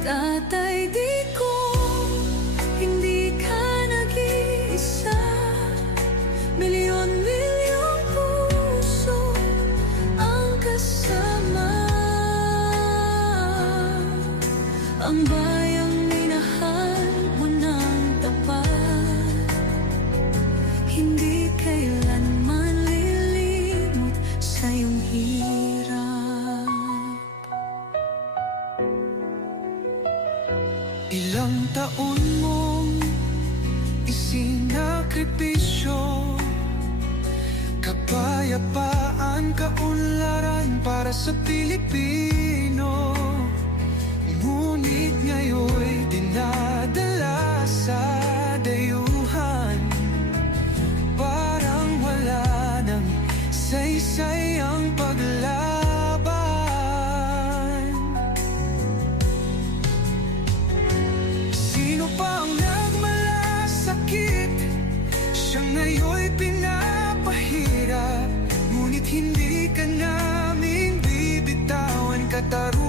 Tatay, di ko, hindi ka nag-iisa. Milyon-milyong puso ang kasama. Ang bayang minahal mo ng tapat, hindi kailanman lilimot sa iyong hirap. Ilang taon mong isinakripisyo, kapayapaan, kaunlaran para sa Pilipino. Ngunit ngayon'y dinadala sa dayuhan, parang wala nang saysay ang paglaban. Sino pa ang nagmalasakit? Siya ngayon'y pinapahirap, ngunit hindi ka namin bibitawan. Katarungan